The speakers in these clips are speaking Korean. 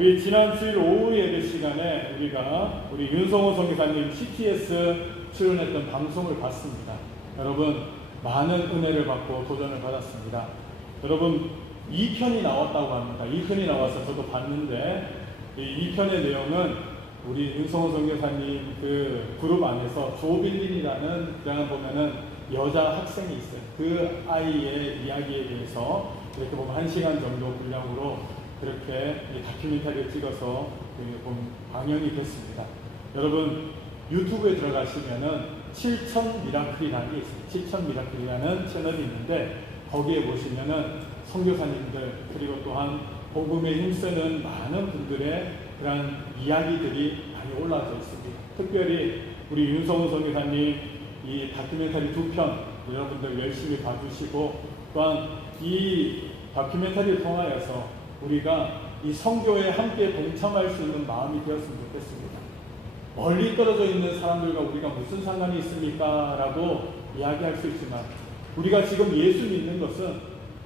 우리 지난 주일 오후 예배 시간에 우리 윤성호 선교사님 CTS 출연했던 방송을 봤습니다. 여러분, 많은 은혜를 받고 도전을 받았습니다. 여러분, 2편이 나왔다고 합니다. 2편이 나와서 저도 봤는데, 이 2편의 내용은 우리 윤성호 선교사님 그 그룹 안에서 조빌린이라는 그냥 보면은 여자 학생이 있어요. 그 아이의 이야기에 대해서 이렇게 보면 1시간 정도 분량으로 그렇게 다큐멘터리를 찍어서 방영이 됐습니다. 여러분, 유튜브에 들어가시면은 7천 미라클이라는 게 있어요. 7천 미라클이라는 채널이 있는데, 거기에 보시면은 선교사님들 그리고 또한 복음에 힘쓰는 많은 분들의 그런 이야기들이 많이 올라져 있습니다. 특별히 우리 윤성훈 선교사님 이 다큐멘터리 2편 여러분들 열심히 봐주시고, 또한 이 다큐멘터리를 통하여서 우리가 이 선교에 함께 동참할 수 있는 마음이 되었으면 좋겠습니다. 멀리 떨어져 있는 사람들과 우리가 무슨 상관이 있습니까? 라고 이야기할 수 있지만, 우리가 지금 예수 믿는 것은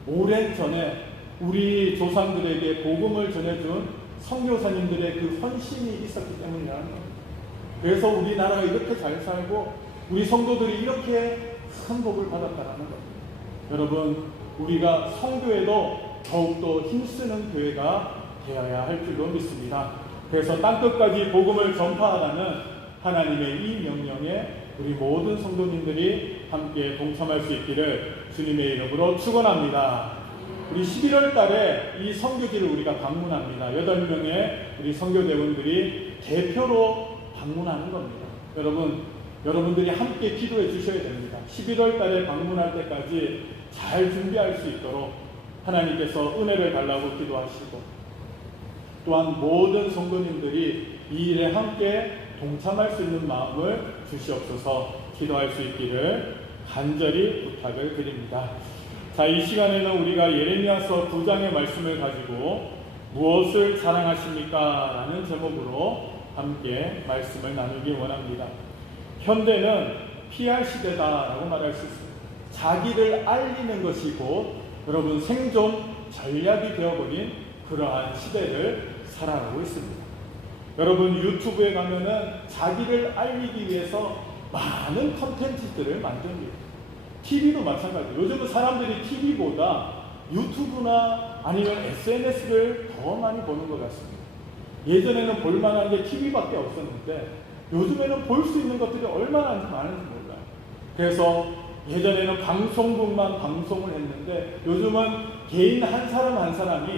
오랜 전에 우리 조상들에게 복음을 전해준 선교사님들의 그 헌신이 있었기 때문이라는 겁니다. 그래서 우리나라가 이렇게 잘 살고 우리 성도들이 이렇게 큰 복을 받았다는 겁니다. 여러분, 우리가 선교에도 더욱더 힘쓰는 교회가 되어야 할 줄로 믿습니다. 그래서 땅끝까지 복음을 전파하라는 하나님의 이 명령에 우리 모든 성도님들이 함께 동참할 수 있기를 주님의 이름으로 축원합니다. 우리 11월 달에 이 선교지를 우리가 방문합니다. 8명의 우리 선교대원들이 대표로 방문하는 겁니다. 여러분들이 함께 기도해 주셔야 됩니다. 11월 달에 방문할 때까지 잘 준비할 수 있도록 하나님께서 은혜를 달라고 기도하시고, 또한 모든 성도님들이 이 일에 함께 동참할 수 있는 마음을 주시옵소서 기도할 수 있기를 간절히 부탁을 드립니다. 자, 이 시간에는 우리가 예레미야서 9장의 말씀을 가지고 무엇을 자랑하십니까? 라는 제목으로 함께 말씀을 나누기 원합니다. 현대는 PR 시대다라고 말할 수 있습니다. 자기를 알리는 것이 곧 여러분 생존 전략이 되어버린 그러한 시대를 살아가고 있습니다. 여러분, 유튜브에 가면은 자기를 알리기 위해서 많은 컨텐츠들을 만듭니다. TV도 마찬가지예요. 요즘은 사람들이 TV보다 유튜브나 아니면 SNS를 더 많이 보는 것 같습니다. 예전에는 볼만한 게 TV밖에 없었는데 요즘에는 볼 수 있는 것들이 얼마나 많은지 몰라요. 그래서 예전에는 방송국만 방송을 했는데 요즘은 개인 한 사람 한 사람이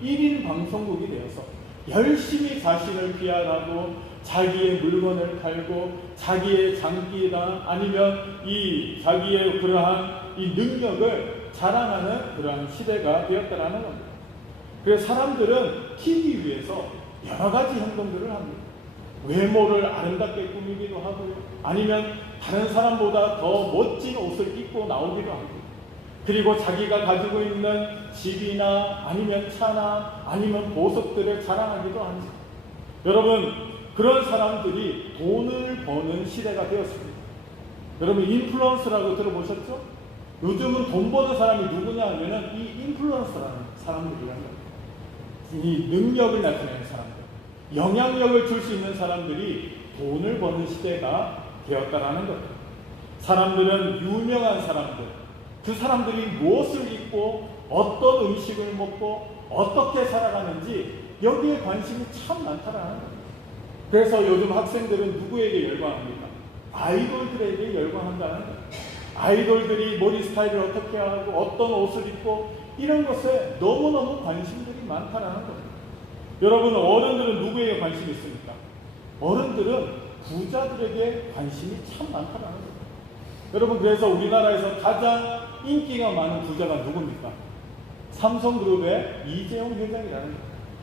1인 방송국이 되어서 열심히 자신을 PR하고 자기의 물건을 팔고 자기의 장기나 아니면 이 자기의 그러한 이 능력을 자랑하는 그러한 시대가 되었다라는 겁니다. 그래서 사람들은 TV 위해서 여러 가지 행동들을 합니다. 외모를 아름답게 꾸미기도 하고요. 아니면 다른 사람보다 더 멋진 옷을 입고 나오기도 합니다. 그리고 자기가 가지고 있는 집이나 아니면 차나 아니면 보석들을 자랑하기도 합니다. 여러분, 그런 사람들이 돈을 버는 시대가 되었습니다. 여러분, 인플루언서라고 들어보셨죠? 요즘은 돈 버는 사람이 누구냐 하면은 이 인플루언서라는 사람들이라는 겁니다. 이 능력을 나타내는 사람들, 영향력을 줄 수 있는 사람들이 돈을 버는 시대가 되었다라는 겁니다. 사람들은 유명한 사람들, 그 사람들이 무엇을 입고 어떤 음식을 먹고 어떻게 살아가는지 여기에 관심이 참 많다라는 겁니다. 그래서 요즘 학생들은 누구에게 열광합니까? 아이돌들에게 열광한다는 거예요. 아이돌들이 머리 스타일을 어떻게 하고 어떤 옷을 입고 이런 것에 너무너무 관심들이 많다는 겁니다. 여러분, 어른들은 누구에게 관심이 있습니까? 어른들은 부자들에게 관심이 참 많다는 겁니다. 여러분, 그래서 우리나라에서 가장 인기가 많은 부자가 누굽니까? 삼성그룹의 이재용 회장이라는 겁니다.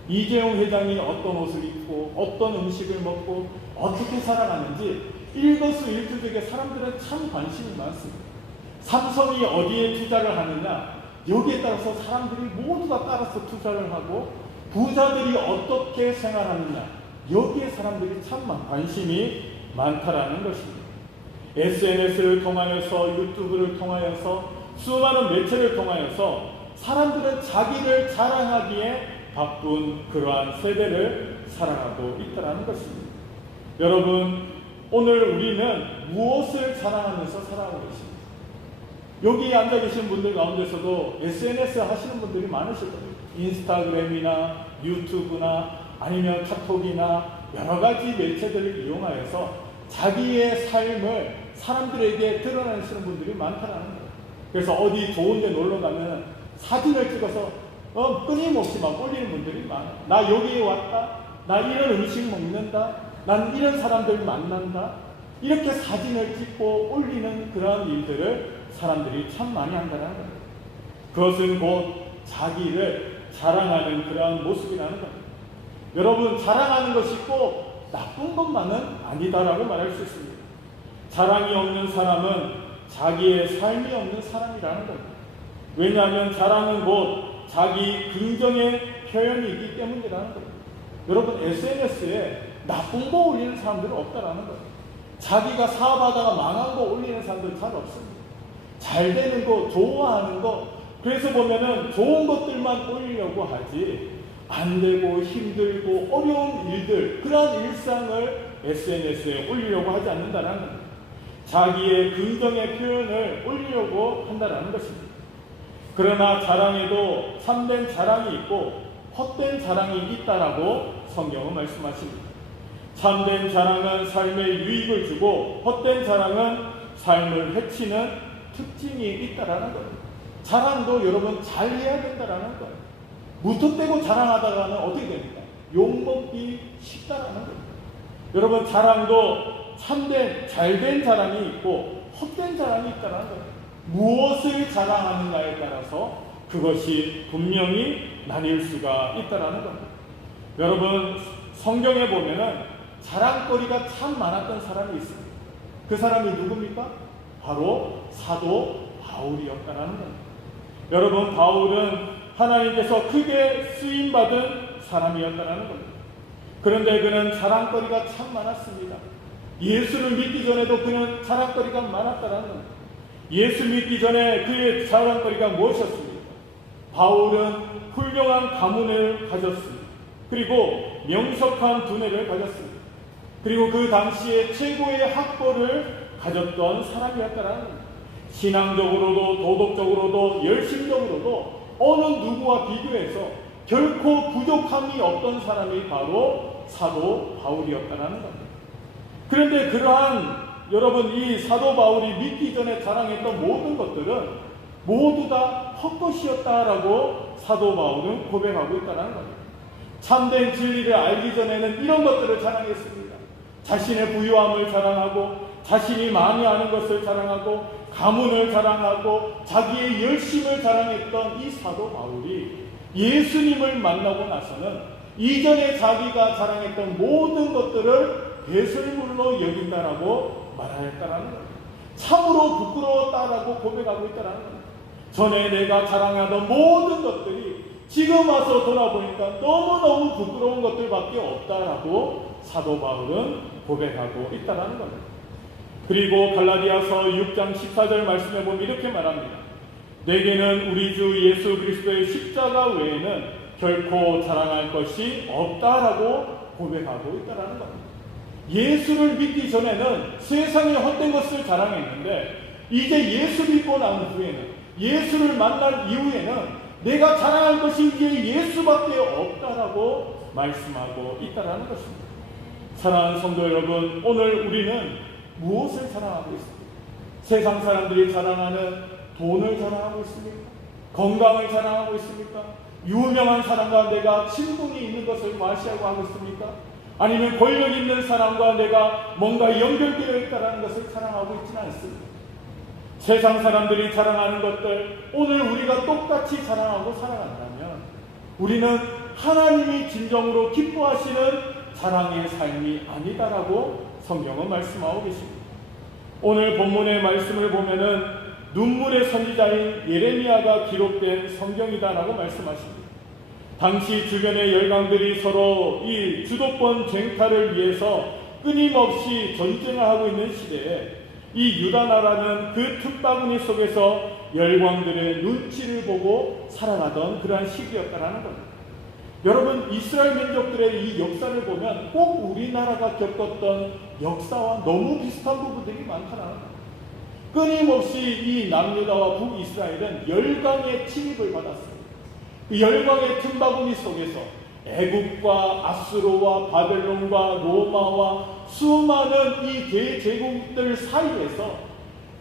이재용 회장이 어떤 옷을 입고 어떤 음식을 먹고 어떻게 살아가는지 일거수일투족에 사람들은 참 관심이 많습니다. 삼성이 어디에 투자를 하느냐, 여기에 따라서 사람들이 모두 다 따라서 투자를 하고 부자들이 어떻게 생활하느냐, 여기에 사람들이 참 관심이 많다라는 것입니다. SNS를 통하여서 유튜브를 통하여서 수많은 매체를 통하여서 사람들은 자기를 자랑하기에 바쁜 그러한 세대를 살아가고 있다는 것입니다. 여러분, 오늘 우리는 무엇을 자랑하면서 살아가고 계십니까? 여기 앉아 계신 분들 가운데서도 SNS 하시는 분들이 많으실 겁니다. 인스타그램이나 유튜브나 아니면 카톡이나 여러 가지 매체들을 이용하여서 자기의 삶을 사람들에게 드러내시는 분들이 많다는 거예요. 그래서 어디 좋은 데 놀러 가면 사진을 찍어서 끊임없이 막 올리는 분들이 많아요. 나 여기에 왔다. 나 이런 음식 먹는다. 난 이런 사람들 만난다. 이렇게 사진을 찍고 올리는 그런 일들을 사람들이 참 많이 한다는 거예요. 그것은 곧 자기를 자랑하는 그런 모습이라는 겁니다. 여러분, 자랑하는 것이 꼭 나쁜 것만은 아니다라고 말할 수 있습니다. 자랑이 없는 사람은 자기의 삶이 없는 사람이라는 겁니다. 왜냐하면 자랑은 곧 자기 긍정의 표현이기 때문이라는 겁니다. 여러분, SNS에 나쁜 거 올리는 사람들은 없다라는 거예요. 자기가 사업하다가 망한 거 올리는 사람들 잘 없습니다. 잘 되는 거, 좋아하는 거, 그래서 보면은 좋은 것들만 올리려고 하지, 안 되고 힘들고 어려운 일들, 그런 일상을 SNS에 올리려고 하지 않는다는 겁니다. 자기의 긍정의 표현을 올리려고 한다는 것입니다. 그러나 자랑에도 참된 자랑이 있고 헛된 자랑이 있다라고 성경은 말씀하십니다. 참된 자랑은 삶에 유익을 주고 헛된 자랑은 삶을 해치는 특징이 있다라는 거예요. 자랑도 여러분 잘 해야 된다라는 거예요. 무턱대고 자랑하다가는 어떻게 됩니까? 욕먹기 쉽다라는 거예요. 여러분, 자랑도 참된 잘된 자랑이 있고 헛된 자랑이 있다라는 거예요. 무엇을 자랑하느냐에 따라서 그것이 분명히 나뉠 수가 있다라는 겁니다. 여러분, 성경에 보면은 자랑거리가 참 많았던 사람이 있습니다. 그 사람이 누굽니까? 바로 사도 바울이었다라는 겁니다. 여러분, 바울은 하나님께서 크게 쓰임받은 사람이었다라는 겁니다. 그런데 그는 자랑거리가 참 많았습니다. 예수를 믿기 전에도 그는 자랑거리가 많았다라는 겁니다. 예수 믿기 전에 그의 자랑거리가 무엇이었습니까? 바울은 훌륭한 가문을 가졌습니다. 그리고 명석한 두뇌를 가졌습니다. 그리고 그 당시에 최고의 학벌을 가졌던 사람이었다라는 겁니다. 신앙적으로도 도덕적으로도 열심적으로도 어느 누구와 비교해서 결코 부족함이 없던 사람이 바로 사도 바울이었다라는 겁니다. 그런데 그러한 여러분, 이 사도 바울이 믿기 전에 자랑했던 모든 것들은 모두 다 헛것이었다라고 사도 바울은 고백하고 있다는 겁니다. 참된 진리를 알기 전에는 이런 것들을 자랑했습니다. 자신의 부유함을 자랑하고 자신이 많이 아는 것을 자랑하고 가문을 자랑하고 자기의 열심을 자랑했던 이 사도 바울이 예수님을 만나고 나서는 이전에 자기가 자랑했던 모든 것들을 배설물로 여긴다라고 말하였다라는 거예요. 참으로 부끄러웠다라고 고백하고 있다라는 거예요. 전에 내가 자랑하던 모든 것들이 지금 와서 돌아보니까 너무너무 부끄러운 것들밖에 없다라고 사도 바울은 고백하고 있다라는 겁니다. 그리고 갈라디아서 6장 14절 말씀해 보면 이렇게 말합니다. 내게는 우리 주 예수 그리스도의 십자가 외에는 결코 자랑할 것이 없다라고 고백하고 있다라는 겁니다. 예수를 믿기 전에는 세상의 헛된 것을 자랑했는데 이제 예수 믿고 난 후에는, 예수를 만난 이후에는 내가 자랑할 것이 이제 예수밖에 없다라고 말씀하고 있다라는 것입니다. 사랑하는 성도 여러분, 오늘 우리는 무엇을 자랑하고 있습니까? 세상 사람들이 자랑하는 돈을 자랑하고 있습니까? 건강을 자랑하고 있습니까? 유명한 사람과 내가 친분이 있는 것을 과시하고 하고 있습니까? 아니면 권력 있는 사람과 내가 뭔가 연결되어 있다는 것을 자랑하고 있지는 않습니다. 세상 사람들이 자랑하는 것들, 오늘 우리가 똑같이 자랑하고 살아간다면 우리는 하나님이 진정으로 기뻐하시는 자랑의 삶이 아니다라고 성경은 말씀하고 계십니다. 오늘 본문의 말씀을 보면은 눈물의 선지자인 예레미야가 기록된 성경이다라고 말씀하십니다. 당시 주변의 열강들이 서로 이 주도권 쟁탈을 위해서 끊임없이 전쟁을 하고 있는 시대에 이 유다 나라는 그 틈바구니 속에서 열강들의 눈치를 보고 살아가던 그러한 시기였다라는 겁니다. 여러분, 이스라엘 민족들의 이 역사를 보면 꼭 우리나라가 겪었던 역사와 너무 비슷한 부분들이 많다는 거예요. 끊임없이 이 남유다와 북이스라엘은 열강의 침입을 받았어요. 그 열강의 틈바구니 속에서 애국과 아수르와 바벨론과 로마와 수많은 이 대제국들 사이에서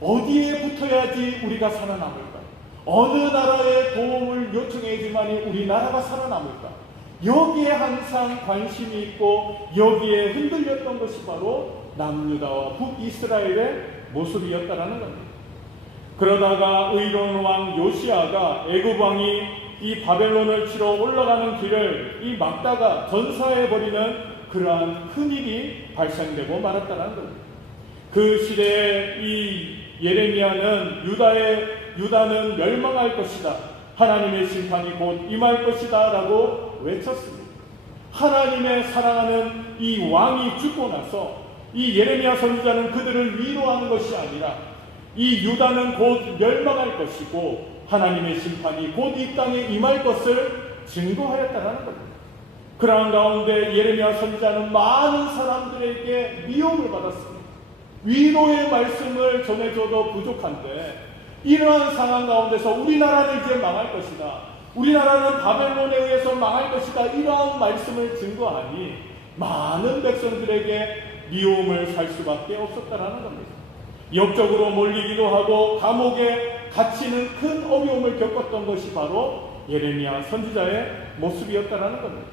어디에 붙어야지 우리가 살아남을까? 어느 나라의 도움을 요청해야지만이 우리나라가 살아남을까? 여기에 항상 관심이 있고 여기에 흔들렸던 것이 바로 남유다와 북이스라엘의 모습이었다라는 겁니다. 그러다가 의로운 왕 요시아가 애굽 왕이 이 바벨론을 치러 올라가는 길을 이 막다가 전사해버리는 그러한 큰일이 발생되고 말았다는 겁니다. 그 시대에 이 예레미야는 유다는 멸망할 것이다, 하나님의 심판이 곧 임할 것이다 라고 외쳤습니다. 하나님의 사랑하는 이 왕이 죽고 나서 이 예레미야 선지자는 그들을 위로하는 것이 아니라 이 유다는 곧 멸망할 것이고 하나님의 심판이 곧 이 땅에 임할 것을 증거하였다는 겁니다. 그러한 가운데 예레미야 선지자는 많은 사람들에게 미움을 받았습니다. 위로의 말씀을 전해줘도 부족한데 이러한 상황 가운데서 우리나라는 이제 망할 것이다, 우리나라는 바벨론에 의해서 망할 것이다, 이러한 말씀을 증거하니 많은 백성들에게 미움을 살 수밖에 없었다라는 겁니다. 역적으로 몰리기도 하고 감옥에 갇히는 큰 어려움을 겪었던 것이 바로 예레미야 선지자의 모습이었다라는 겁니다.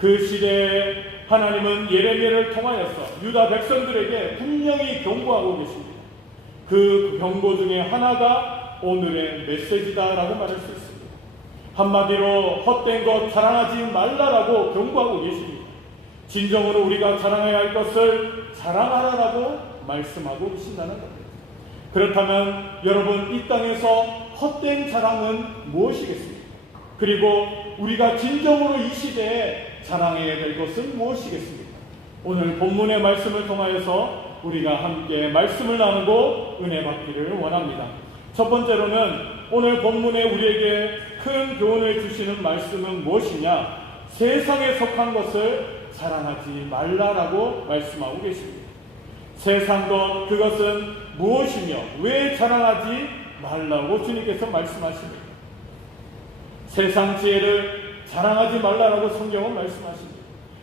그 시대에 하나님은 예레미야를 통하여서 유다 백성들에게 분명히 경고하고 계십니다. 그 경고 중에 하나가 오늘의 메시지다라고 말할 수 있습니다. 한마디로 헛된 것 자랑하지 말라라고 경고하고 계십니다. 진정으로 우리가 자랑해야 할 것을 자랑하라라고 말씀하고 계신다는 겁니다. 그렇다면 여러분, 이 땅에서 헛된 자랑은 무엇이겠습니까? 그리고 우리가 진정으로 이 시대에 자랑해야 될 것은 무엇이겠습니까? 오늘 본문의 말씀을 통하여서 우리가 함께 말씀을 나누고 은혜 받기를 원합니다. 첫 번째로는 오늘 본문에 우리에게 큰 교훈을 주시는 말씀은 무엇이냐? 세상에 속한 것을 자랑하지 말라라고 말씀하고 계십니다. 세상 것, 그것은 무엇이며 왜 자랑하지 말라고 주님께서 말씀하십니다. 세상 지혜를 자랑하지 말라라고 성경은 말씀하십니다.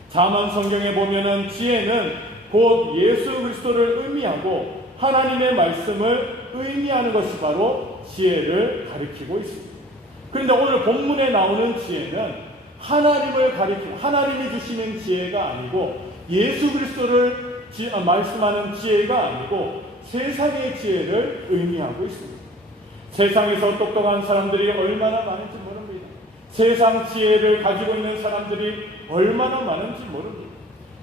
자만 성경에 보면은 지혜는 곧 예수 그리스도를 의미하고 하나님의 말씀을 의미하는 것이 바로 지혜를 가리키고 있습니다. 그런데 오늘 본문에 나오는 지혜는 하나님을 가리키고 하나님이 주시는 지혜가 아니고 예수 그리스도를 말씀하는 지혜가 아니고 세상의 지혜를 의미하고 있습니다. 세상에서 똑똑한 사람들이 얼마나 많은지 모릅니다. 세상 지혜를 가지고 있는 사람들이 얼마나 많은지 모릅니다.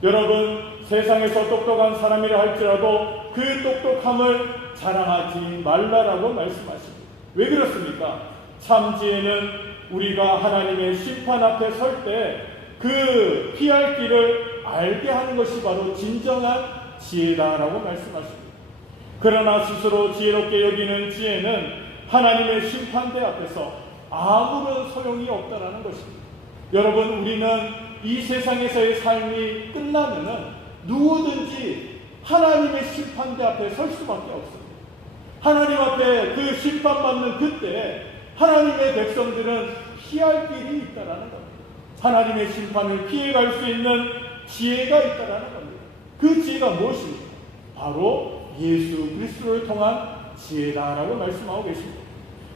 여러분, 세상에서 똑똑한 사람이라 할지라도 그 똑똑함을 자랑하지 말라라고 말씀하십니다. 왜 그렇습니까? 참 지혜는 우리가 하나님의 심판 앞에 설 때 그 피할 길을 알게 하는 것이 바로 진정한 지혜다라고 말씀하십니다. 그러나 스스로 지혜롭게 여기는 지혜는 하나님의 심판대 앞에서 아무런 소용이 없다라는 것입니다. 여러분, 우리는 이 세상에서의 삶이 끝나면은 누구든지 하나님의 심판대 앞에 설 수밖에 없습니다. 하나님 앞에 그 심판받는 그때 하나님의 백성들은 피할 길이 있다라는 겁니다. 하나님의 심판을 피해갈 수 있는 지혜가 있다라는 겁니다. 그 지혜가 무엇입니까? 바로 예수 그리스도를 통한 지혜다라고 말씀하고 계십니다.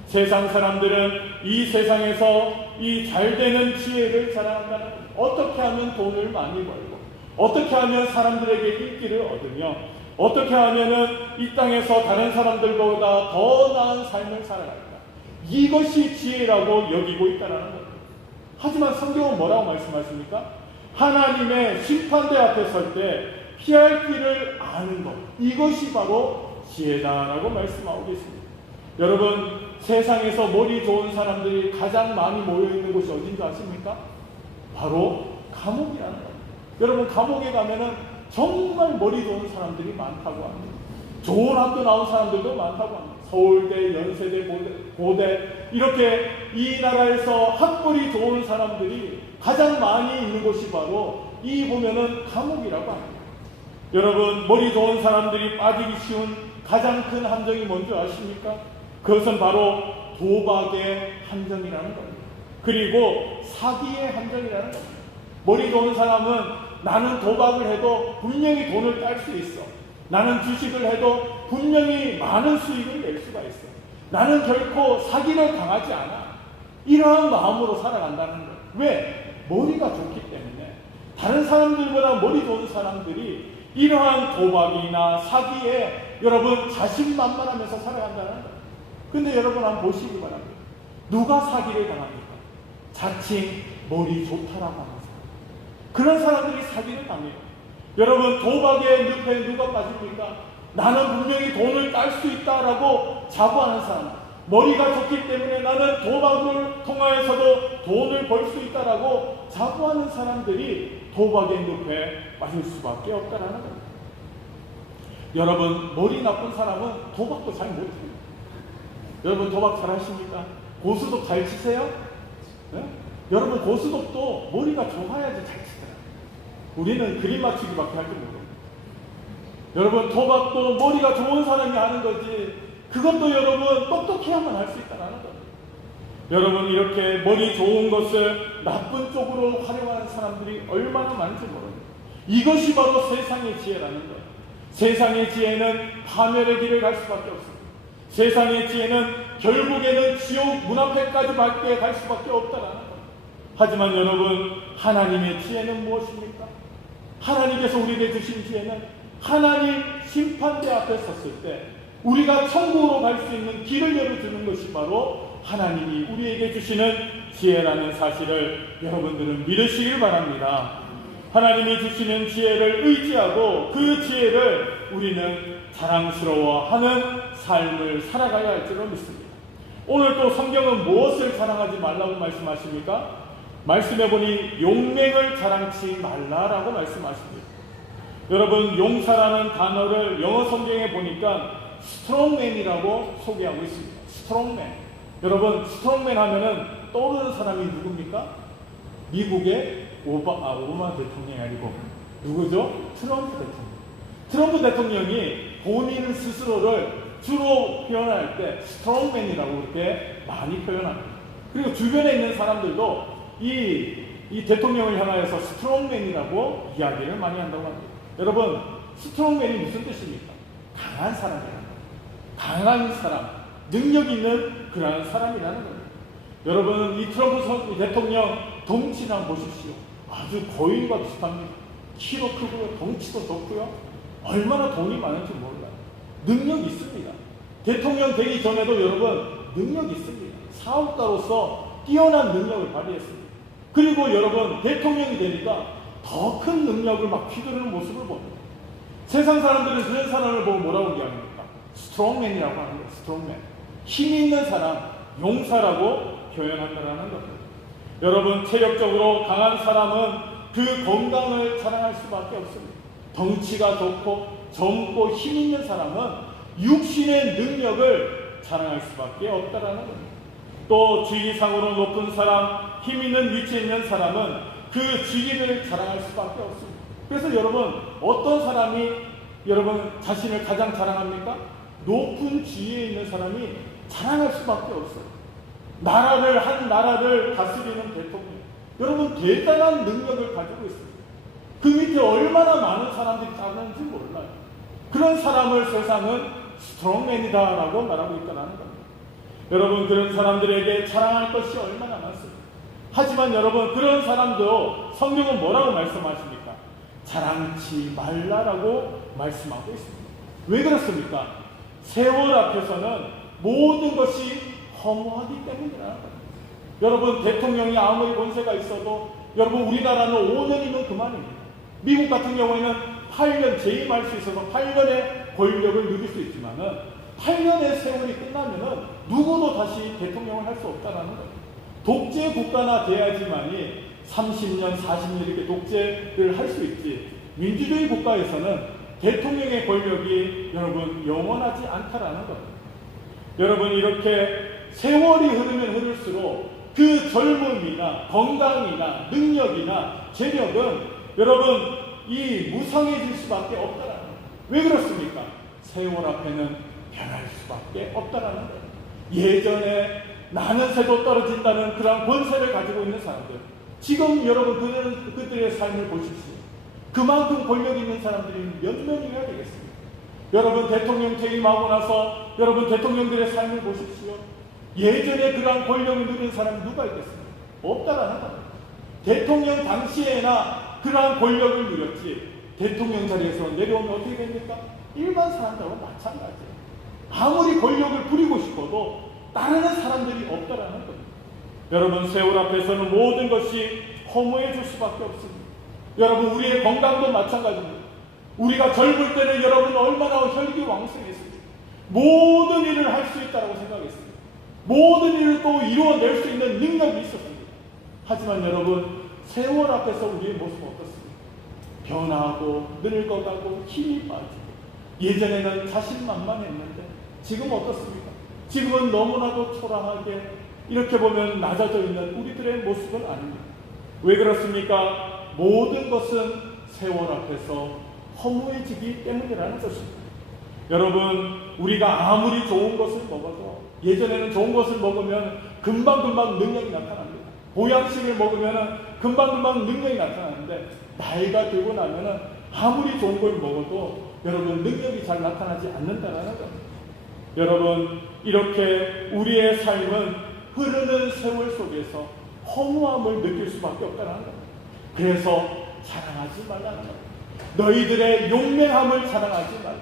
세상 사람들은 이 세상에서 이 잘되는 지혜를 자랑한다는 겁니다. 어떻게 하면 돈을 많이 벌고, 어떻게 하면 사람들에게 인기를 얻으며, 어떻게 하면은 이 땅에서 다른 사람들보다 더 나은 삶을 살아갈까? 이것이 지혜라고 여기고 있다는 겁니다. 하지만 성경은 뭐라고 말씀하십니까? 하나님의 심판대 앞에 설 때 피할 길을 아는 것, 이것이 바로 지혜다라고 말씀하고 계십니다. 여러분, 세상에서 머리 좋은 사람들이 가장 많이 모여있는 곳이 어딘지 아십니까? 바로 감옥이라는 겁니다. 여러분, 감옥에 가면은 정말 머리 좋은 사람들이 많다고 합니다. 좋은 학교 나온 사람들도 많다고 합니다. 서울대, 연세대, 고대 이렇게 이 나라에서 학벌이 좋은 사람들이 가장 많이 있는 곳이 바로 이 보면은 감옥이라고 합니다. 여러분, 머리 좋은 사람들이 빠지기 쉬운 가장 큰 함정이 뭔지 아십니까? 그것은 바로 도박의 함정이라는 겁니다. 그리고 사기의 함정이라는 겁니다. 머리 좋은 사람은 나는 도박을 해도 분명히 돈을 딸 수 있어. 나는 주식을 해도 분명히 많은 수익을 낼 수가 있어. 나는 결코 사기를 당하지 않아. 이러한 마음으로 살아간다는 거예요. 왜? 머리가 좋기 때문에. 다른 사람들보다 머리 좋은 사람들이 이러한 도박이나 사기에 여러분 자신만만하면서 살아간다는 거예요. 근데 여러분 한번 보시기 바랍니다. 누가 사기를 당합니까? 자칭 머리 좋다라고 하는 사람. 그런 사람들이 사기를 당해요. 여러분, 도박의 늪에 누가 빠집니까? 나는 분명히 돈을 딸 수 있다라고 자부하는 사람. 머리가 좋기 때문에 나는 도박을 통하여서도 돈을 벌 수 있다라고 자부하는 사람들이 도박의 늪에 빠질 수밖에 없다라는 겁니다. 여러분, 머리 나쁜 사람은 도박도 잘 못해요. 여러분, 도박 잘 하십니까? 고스톱 잘 치세요? 네? 여러분, 고스톱도 머리가 좋아야지 잘 치더라고요. 우리는 그림 맞추기밖에 할 줄 모릅니다. 여러분, 도박도 머리가 좋은 사람이 하는 거지, 그것도 여러분 똑똑해야만 할 수 있다는 겁니다. 여러분, 이렇게 머리 좋은 것을 나쁜 쪽으로 활용하는 사람들이 얼마나 많은지 모릅니다. 이것이 바로 세상의 지혜라는 거예요. 세상의 지혜는 파멸의 길을 갈 수밖에 없습니다. 세상의 지혜는 결국에는 지옥 문 앞에까지 밖에 갈 수밖에 없다는 거예요. 하지만 여러분, 하나님의 지혜는 무엇입니까? 하나님께서 우리에게 주신 지혜는 하나님 심판대 앞에 섰을 때 우리가 천국으로 갈 수 있는 길을 열어주는 것이 바로 하나님이 우리에게 주시는 지혜라는 사실을 여러분들은 믿으시길 바랍니다. 하나님이 주시는 지혜를 의지하고 그 지혜를 우리는 자랑스러워하는 삶을 살아가야 할 줄로 믿습니다. 오늘 또 성경은 무엇을 자랑하지 말라고 말씀하십니까? 말씀해 보니 용맹을 자랑치 말라라고 말씀하십니다. 여러분, 용사라는 단어를 영어 성경에 보니까 스트롱맨이라고 소개하고 있습니다. 스트롱맨. 여러분, 스트롱맨 하면은 떠오르는 사람이 누굽니까? 미국의 오바마 대통령이 아니고 누구죠? 트럼프 대통령. 트럼프 대통령이 본인 스스로를 주로 표현할 때 스트롱맨이라고 그렇게 많이 표현합니다. 그리고 주변에 있는 사람들도 이 대통령을 향하여서 스트롱맨이라고 이야기를 많이 한다고 합니다. 여러분, 스트롱맨이 무슨 뜻입니까? 강한 사람이라는 거예요. 강한 사람, 능력 있는 그러한 사람이라는 겁니다. 여러분, 이 트럼프 대통령 덩치를 한번 보십시오. 아주 거인과 비슷합니다. 키도 크고요, 덩치도 좋고요. 얼마나 돈이 많은지 몰라요. 능력이 있습니다. 대통령 되기 전에도 여러분 능력이 있습니다. 사업가로서 뛰어난 능력을 발휘했습니다. 그리고 여러분, 대통령이 되니까 더 큰 능력을 막 휘두르는 모습을 봅니다. 세상 사람들은 그런 사람을 보고 뭐라고 이야기합니까? 스트롱맨이라고 하는 거예요. 스트롱맨. 힘 있는 사람, 용사라고 표현한다는 겁니다. 여러분, 체력적으로 강한 사람은 그 건강을 자랑할 수밖에 없습니다. 덩치가 좋고 젊고 힘 있는 사람은 육신의 능력을 자랑할 수밖에 없다는 겁니다. 또 지위상으로 높은 사람, 힘 있는 위치에 있는 사람은 그 지위를 자랑할 수밖에 없습니다. 그래서 여러분, 어떤 사람이 여러분 자신을 가장 자랑합니까? 높은 지위에 있는 사람이 자랑할 수밖에 없어요. 한 나라를 다스리는 대통령, 여러분 대단한 능력을 가지고 있습니다. 그 밑에 얼마나 많은 사람들이 따르는지 몰라요. 그런 사람을 세상은 스트롱맨이다라고 말하고 있다는 겁니다. 여러분, 그런 사람들에게 자랑할 것이 얼마나 많습니다. 하지만 여러분, 그런 사람도 성경은 뭐라고 말씀하십니까? 자랑치 말라라고 말씀하고 있습니다. 왜 그렇습니까? 세월 앞에서는 모든 것이 허무하기 때문이라는 겁니다. 여러분, 대통령이 아무리 권세가 있어도 여러분, 우리나라는 5년이면 그만입니다. 미국 같은 경우에는 8년 재임할 수 있어서 8년의 권력을 누릴 수 있지만은 8년의 세월이 끝나면은 누구도 다시 대통령을 할 수 없다는 거예요. 독재 국가나 돼야지만이 30년, 40년 이렇게 독재를 할 수 있지. 민주주의 국가에서는 대통령의 권력이 여러분 영원하지 않다라는 겁니다. 여러분, 이렇게 세월이 흐르면 흐를수록 그 젊음이나 건강이나 능력이나 재력은 여러분 이 무성해질 수밖에 없다라는 거예요. 왜 그렇습니까? 세월 앞에는 변할 수밖에 없다라는 거예요. 예전에 나는 새도 떨어진다는 그런 권세를 가지고 있는 사람들, 지금 여러분 그들의 삶을 보십시오. 그만큼 권력 있는 사람들이 몇 명이나 되겠습니까? 여러분 대통령 퇴임하고 나서 여러분 대통령들의 삶을 보십시오. 예전에 그러한 권력을 누린 사람이 누가 있겠습니까? 없다라는 겁니다. 대통령 당시에나 그러한 권력을 누렸지 대통령 자리에서 내려오면 어떻게 됩니까? 일반 사람들과 마찬가지예요. 아무리 권력을 부리고 싶어도 따르는 사람들이 없다라는 겁니다. 여러분, 세월 앞에서는 모든 것이 허무해질 수밖에 없습니다. 여러분, 우리의 건강도 마찬가지입니다. 우리가 젊을 때는 여러분 얼마나 혈기왕성했습니까? 모든 일을 할 수 있다고 생각했습니다. 모든 일을 또 이루어낼 수 있는 능력이 있었습니다. 하지만 여러분, 세월 앞에서 우리의 모습은 어떻습니까? 변하고 늙어가고 힘이 빠지고, 예전에는 자신만만했는데 지금 어떻습니까? 지금은 너무나도 초라하게 이렇게 보면 낮아져 있는 우리들의 모습은 아닙니다. 왜 그렇습니까? 모든 것은 세월 앞에서 허무해지기 때문이라는 것입니다. 여러분, 우리가 아무리 좋은 것을 먹어도 예전에는 좋은 것을 먹으면 금방금방 능력이 나타납니다. 보양식을 먹으면 금방금방 능력이 나타나는데 나이가 들고 나면 아무리 좋은 걸 먹어도 여러분 능력이 잘 나타나지 않는다는 겁니다. 여러분, 이렇게 우리의 삶은 흐르는 세월 속에서 허무함을 느낄 수밖에 없다는 겁니다. 그래서 자랑하지 말라는 겁니다. 너희들의 용맹함을 자랑하지 말라.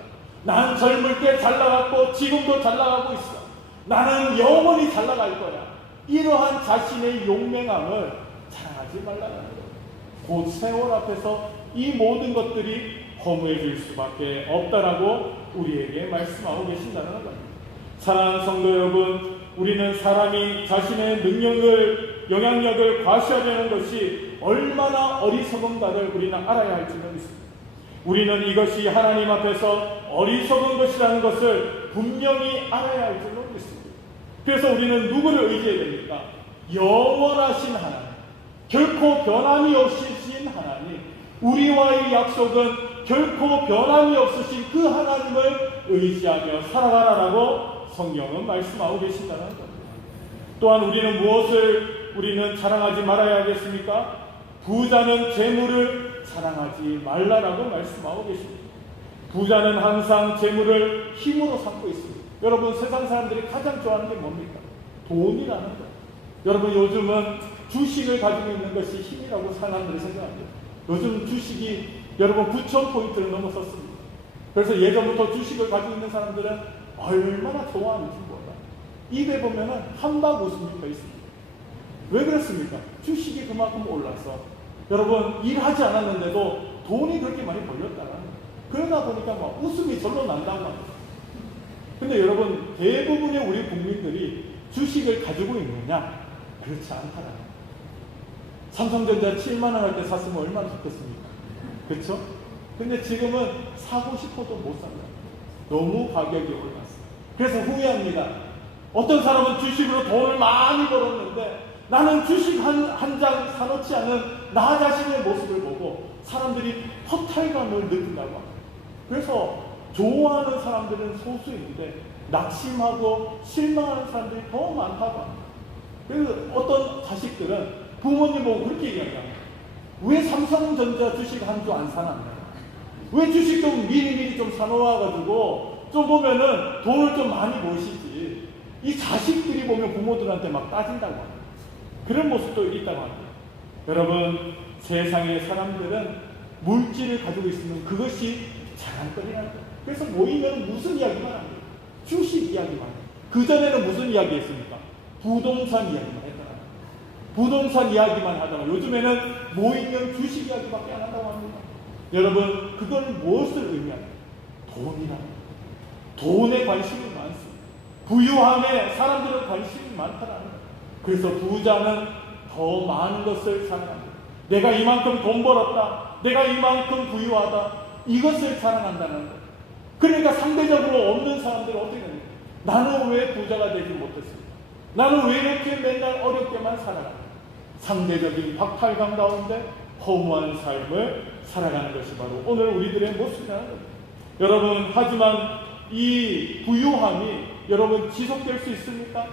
난 젊을 때 잘 나갔고 지금도 잘 나가고 있어. 나는 영원히 잘 나갈 거야. 이러한 자신의 용맹함을 자랑하지 말라는 거예요. 곧 세월 앞에서 이 모든 것들이 허무해질 수밖에 없다라고 우리에게 말씀하고 계신다는 겁니다. 사랑하는 성도 여러분, 우리는 사람이 자신의 능력을, 영향력을 과시하려는 것이 얼마나 어리석은가를 우리는 알아야 할 줄은 있습니다. 우리는 이것이 하나님 앞에서 어리석은 것이라는 것을 분명히 알아야 할 줄로 믿습니다. 그래서 우리는 누구를 의지해야 됩니까? 영원하신 하나님, 결코 변함이 없으신 하나님, 우리와의 약속은 결코 변함이 없으신 그 하나님을 의지하며 살아가라라고 성경은 말씀하고 계신다는 겁니다. 또한 우리는 무엇을 자랑하지 말아야 하겠습니까? 부자는 재물을 자랑하지 말라라고 말씀하고 계십니다. 부자는 항상 재물을 힘으로 삼고 있습니다. 여러분, 세상 사람들이 가장 좋아하는 게 뭡니까? 돈이라는 거예요. 여러분, 요즘은 주식을 가지고 있는 것이 힘이라고 사람들이 생각합니다. 요즘 주식이 여러분 9,000포인트를 넘어섰습니다. 그래서 예전부터 주식을 가지고 있는 사람들은 얼마나 좋아하는지 몰라. 입에 보면은 한박 웃음이 더 있습니다. 왜 그렇습니까? 주식이 그만큼 올라서 여러분 일하지 않았는데도 돈이 그렇게 많이 벌렸다는 거예요. 그러다 보니까 막 웃음이 절로 난다고 합니다. 근데 여러분, 대부분의 우리 국민들이 주식을 가지고 있느냐? 그렇지 않다라는 거예요. 삼성전자 7만 원 할 때 샀으면 얼마나 좋겠습니까? 그렇죠? 근데 지금은 사고 싶어도 못 삽니다. 너무 가격이 올랐어요. 그래서 후회합니다. 어떤 사람은 주식으로 돈을 많이 벌었는데 나는 주식 한 장 사놓지 않은 나 자신의 모습을 보고 사람들이 허탈감을 느낀다고 합니다. 그래서 좋아하는 사람들은 소수인데 낙심하고 실망하는 사람들이 더 많다고 합니다. 그래서 어떤 자식들은 부모님 보고 그렇게 얘기합니다. 왜 삼성전자 주식 한 주 안 사놨냐? 왜 주식 좀 미리미리 좀 사놓아가지고 좀 보면은 돈을 좀 많이 버시지. 이 자식들이 보면 부모들한테 막 따진다고 합니다. 그런 모습도 있다고 합니다. 여러분, 세상의 사람들은 물질을 가지고 있으면 그것이 자랑거리라는 거예요. 그래서 모이면 무슨 이야기만 합니다. 주식 이야기만 해요. 그전에는 무슨 이야기 했습니까? 부동산 이야기만 했잖아요. 부동산 이야기만 하다가 요즘에는 모이면 주식 이야기밖에 안 한다고 합니다. 여러분, 그건 무엇을 의미합니까? 돈이라는 거예요. 돈에 관심이 많습니다. 부유함에 사람들은 관심이 많다라는 거예요. 그래서 부자는 더 많은 것을 사랑합니다. 내가 이만큼 돈 벌었다. 내가 이만큼 부유하다. 이것을 자랑한다는 거예요. 그러니까 상대적으로 없는 사람들은 어떻게 됩니까? 나는 왜 부자가 되지 못했을까? 나는 왜 이렇게 맨날 어렵게만 살아가나? 상대적인 박탈감 가운데 허무한 삶을 살아가는 것이 바로 오늘 우리들의 모습이라는 겁니다. 여러분, 하지만 이 부유함이 여러분 지속될 수 있습니까?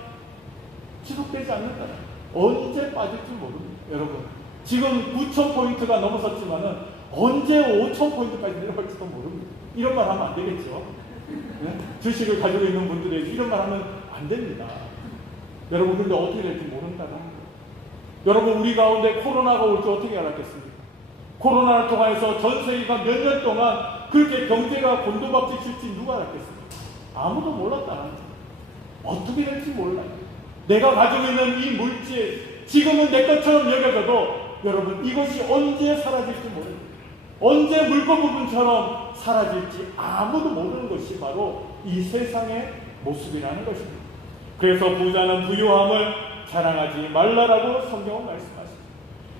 지속되지 않는다. 언제 빠질지 모릅니다. 여러분, 지금 9,000포인트가 넘어섰지만은 언제 5,000포인트까지 내려갈지도 모릅니다. 이런 말 하면 안 되겠죠. 네? 주식을 가지고 있는 분들에게 이런 말 하면 안 됩니다. 여러분, 근데 어떻게 될지 모른다는 거예요. 여러분, 우리 가운데 코로나가 올지 어떻게 알았겠습니까? 코로나를 통해서 전 세계가 몇 년 동안 그렇게 경제가 곤두박질칠지 누가 알았겠습니까? 아무도 몰랐다는 거예요. 어떻게 될지 몰라요. 내가 가지고 있는 이 물질, 지금은 내 것처럼 여겨져도 여러분, 이것이 언제 사라질지 모릅니다. 언제 물건 부분처럼 사라질지 아무도 모르는 것이 바로 이 세상의 모습이라는 것입니다. 그래서 부자는 부유함을 자랑하지 말라라고 성경은 말씀하십니다.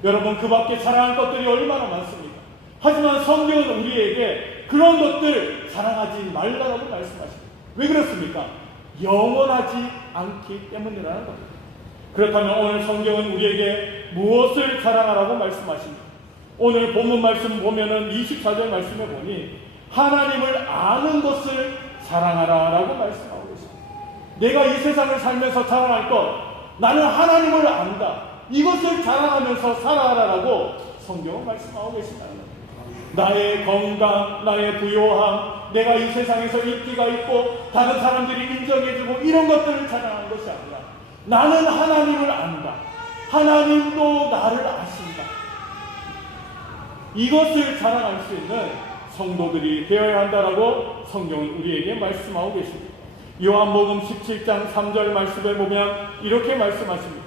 여러분, 그 밖에 자랑할 것들이 얼마나 많습니까? 하지만 성경은 우리에게 그런 것들 자랑하지 말라라고 말씀하십니다. 왜 그렇습니까? 영원하지 않기 때문이라는 겁니다. 그렇다면 오늘 성경은 우리에게 무엇을 자랑하라고 말씀하십니까? 오늘 본문 말씀 보면은 24절 말씀에 보니 하나님을 아는 것을 자랑하라라고 말씀하고 계십니다. 내가 이 세상을 살면서 자랑할 것, 나는 하나님을 안다. 이것을 자랑하면서 살아라라고 성경은 말씀하고 계신다는 겁니다. 나의 건강, 나의 부요함, 내가 이 세상에서 인기가 있고 다른 사람들이 인정해주고 이런 것들을 자랑하는 것이 아니라 나는 하나님을 안다. 하나님도 나를 아신다. 이것을 자랑할 수 있는 성도들이 되어야 한다라고 성경은 우리에게 말씀하고 계십니다. 요한복음 17장 3절 말씀에 보면 이렇게 말씀하십니다.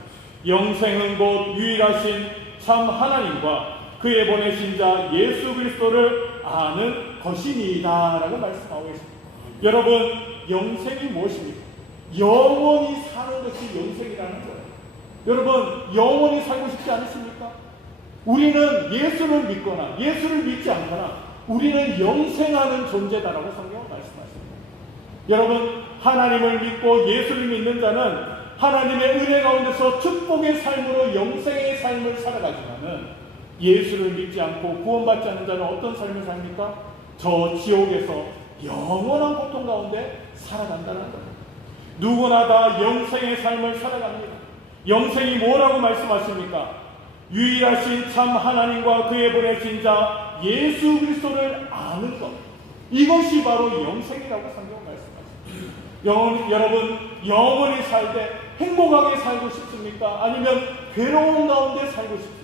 영생은 곧 유일하신 참 하나님과 그의 보내신 자 예수 그리스도를 아는 것이니이다 라고 말씀하고 계십니다. 여러분, 영생이 무엇입니까? 영원히 사는 것이 영생이라는 거예요. 여러분, 영원히 살고 싶지 않으십니까? 우리는 예수를 믿거나 예수를 믿지 않거나 우리는 영생하는 존재다라고 성경은 말씀하십니다. 여러분, 하나님을 믿고 예수를 믿는 자는 하나님의 은혜 가운데서 축복의 삶으로 영생의 삶을 살아가지만은 예수를 믿지 않고 구원받지 않는 자는 어떤 삶을 삽니까? 저 지옥에서 영원한 고통 가운데 살아간다는 겁니다. 누구나 다 영생의 삶을 살아갑니다. 영생이 뭐라고 말씀하십니까? 유일하신 참 하나님과 그의 보내신 자 예수 그리스도를 아는 것, 이것이 바로 영생이라고 성경은 말씀하십니다. 여러분, 영원히 살 때 행복하게 살고 싶습니까? 아니면 괴로운 가운데 살고 싶습니까?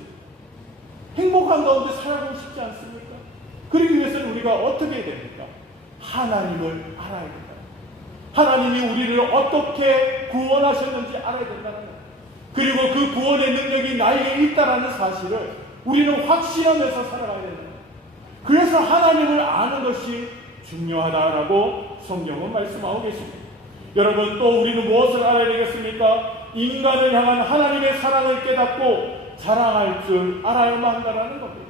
행복한 가운데 살고 싶지 않습니까? 그러기 위해서는 우리가 어떻게 해야 됩니까? 하나님을 알아야 된다. 하나님이 우리를 어떻게 구원하셨는지 알아야 된다는 거예요. 그리고 그 구원의 능력이 나에게 있다는 사실을 우리는 확신하면서 살아가야 된다. 그래서 하나님을 아는 것이 중요하다라고 성경은 말씀하고 계십니다. 여러분, 또 우리는 무엇을 알아야 되겠습니까? 인간을 향한 하나님의 사랑을 깨닫고 자랑할 줄 알아야만 한다는 겁니다.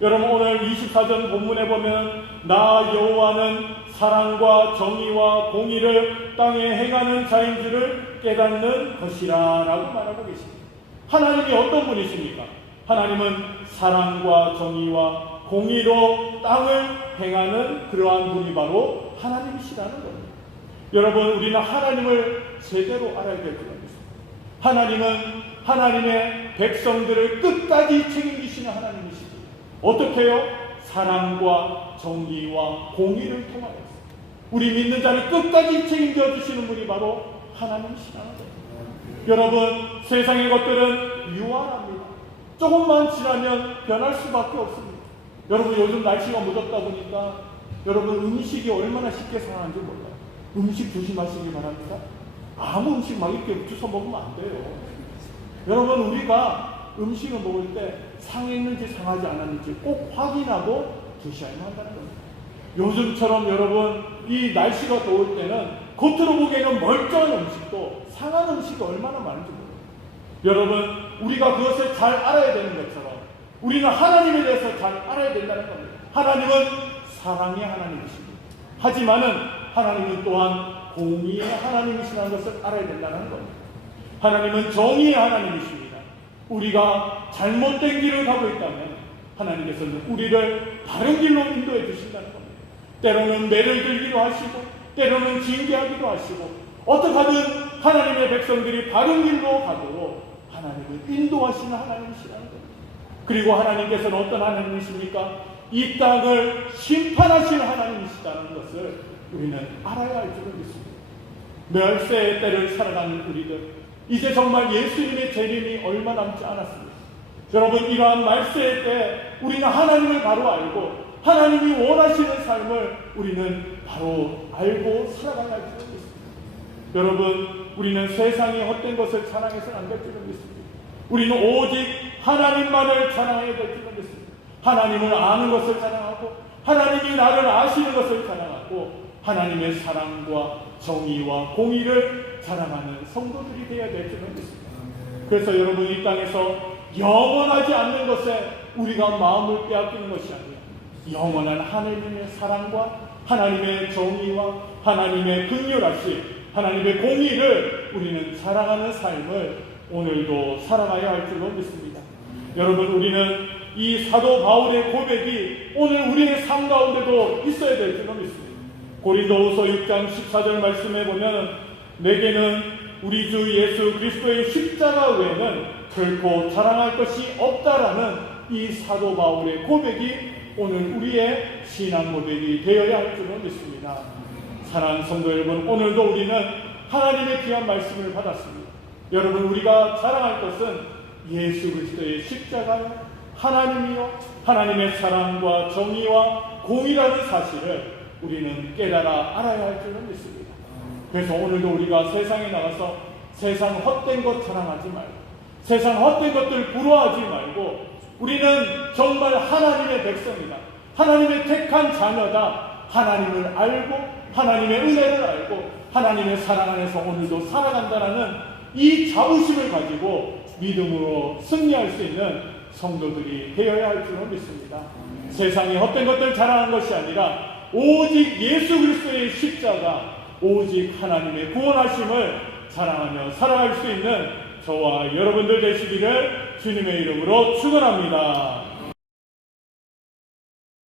여러분, 오늘 24절 본문에 보면 나 여호와는 사랑과 정의와 공의를 땅에 행하는 자인 줄을 깨닫는 것이라 라고 말하고 계십니다. 하나님이 어떤 분이십니까? 하나님은 사랑과 정의와 공의로 땅을 행하는 그러한 분이 바로 하나님이시라는 겁니다. 여러분, 우리는 하나님을 제대로 알아야 될 필요가 있습니다. 하나님은 하나님의 백성들을 끝까지 책임지시는 하나님이시죠. 어떻게 해요? 사랑과 정의와 공의를 통하여서 우리 믿는 자를 끝까지 책임져 주시는 분이 바로 하나님이시라는 거예요. 여러분, 세상의 것들은 유한합니다. 조금만 지나면 변할 수밖에 없습니다. 여러분, 요즘 날씨가 무덥다 보니까 여러분, 음식이 얼마나 쉽게 상하는지 몰라요. 음식 조심하시기 바랍니다. 아무 음식 막 이렇게 주워 먹으면 안 돼요. 여러분, 우리가 음식을 먹을 때 상했는지 상하지 않았는지 꼭 확인하고 드셔야만 한다는 겁니다. 요즘처럼 여러분, 이 날씨가 더울 때는 겉으로 보기에는 멀쩡한 음식도 상한 음식이 얼마나 많은지 몰라요. 여러분, 우리가 그것을 잘 알아야 되는 것처럼 우리는 하나님에 대해서 잘 알아야 된다는 겁니다. 하나님은 사랑의 하나님이십니다. 하지만은 하나님은 또한 공의의 하나님이시라는 것을 알아야 된다는 겁니다. 하나님은 정의의 하나님이십니다. 우리가 잘못된 길을 가고 있다면 하나님께서는 우리를 바른 길로 인도해 주신다는 겁니다. 때로는 매를 들기도 하시고 때로는 징계하기도 하시고 어떻게 하든 하나님의 백성들이 바른 길로 가도록 하나님은 인도하시는 하나님이시라는 겁니다. 그리고 하나님께서는 어떤 하나님이십니까? 이 땅을 심판하시는 하나님이시다는 것을 우리는 알아야 할 줄을 믿습니다. 멸세의 때를 살아가는 우리들, 이제 정말 예수님의 재림이 얼마 남지 않았습니다. 여러분, 이러한 말세의 때 우리는 하나님을 바로 알고 하나님이 원하시는 삶을 우리는 바로 알고 살아가야 할 줄을 믿습니다. 여러분, 우리는 세상이 헛된 것을 자랑해서는 안 될 줄을 믿습니다. 우리는 오직 하나님만을 자랑해야 될 줄을 믿습니다. 하나님을 아는 것을 자랑하고 하나님이 나를 아시는 것을 자랑하고 하나님의 사랑과 정의와 공의를 자랑하는 성도들이 되어야 될 줄을 믿습니다. 그래서 여러분, 이 땅에서 영원하지 않는 것에 우리가 마음을 빼앗기는 것이 아니라 영원한 하나님의 사랑과 하나님의 정의와 하나님의 긍휼하심, 하나님의 공의를 우리는 자랑하는 삶을 오늘도 살아가야 할 줄로 믿습니다. 여러분, 우리는 이 사도 바울의 고백이 오늘 우리의 삶 가운데도 있어야 될 줄로 믿습니다. 고린도후서 6장 14절 말씀에 보면 내게는 우리 주 예수 그리스도의 십자가 외에는 결코 자랑할 것이 없다라는 이 사도 바울의 고백이 오늘 우리의 신앙 고백이 되어야 할 줄로 믿습니다. 사랑하는 성도 여러분, 오늘도 우리는 하나님의 귀한 말씀을 받았습니다. 여러분, 우리가 자랑할 것은 예수 그리스도의 십자가요, 하나님이요, 하나님의 사랑과 정의와 공의라는 사실을 우리는 깨달아 알아야 할 줄은 믿습니다. 그래서 오늘도 우리가 세상에 나가서 세상 헛된 것 자랑하지 말고 세상 헛된 것들 부러워하지 말고 우리는 정말 하나님의 백성이다, 하나님의 택한 자녀다, 하나님을 알고 하나님의 은혜를 알고 하나님의 사랑 안에서 오늘도 살아간다는 이 자부심을 가지고 믿음으로 승리할 수 있는 성도들이 되어야 할 줄을 믿습니다. 세상에 헛된 것들 자랑하는 것이 아니라 오직 예수 그리스도의 십자가, 오직 하나님의 구원하심을 자랑하며 살아갈 수 있는 저와 여러분들 되시기를 주님의 이름으로 축원합니다.